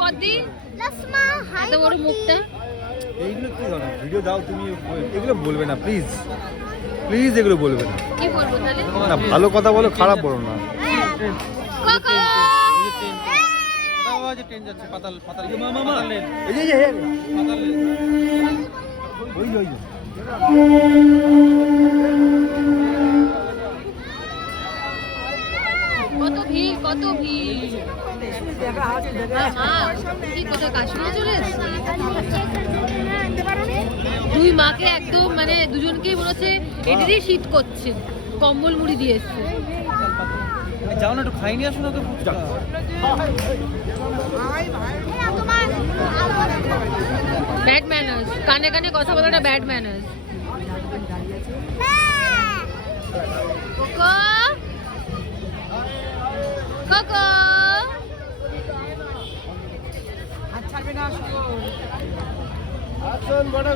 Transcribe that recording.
বদ্দি এত বড় মুখটা। এইগুলো কি ধরো ভিডিও দাও তুমি, এগুলো বলবে না প্লিজ, প্লিজ এগুলো বলবে না। কি বলবো তাহলে? না ভালো কথা বলো, খারাপ বলো না। কোকো ট্রেন যাচ্ছে পাতাল পাতাল এই যে ওই ওই কত ভিড় কত ভিড়। কি কোথায় কাশ্মীরে চলে এসেছে? দুই মাকে একদম মানে দুজনকেই মনে হচ্ছে এটারই শীত করছে, কম্বল মুড়ি দিয়ে এসছে। যাও না একটু খাইনি আসো না তো। ব্যাড ম্যানার্স, কানে কানে কথা বলাটা ব্যাড ম্যানার্স। কোকো কোকো আসুন বড়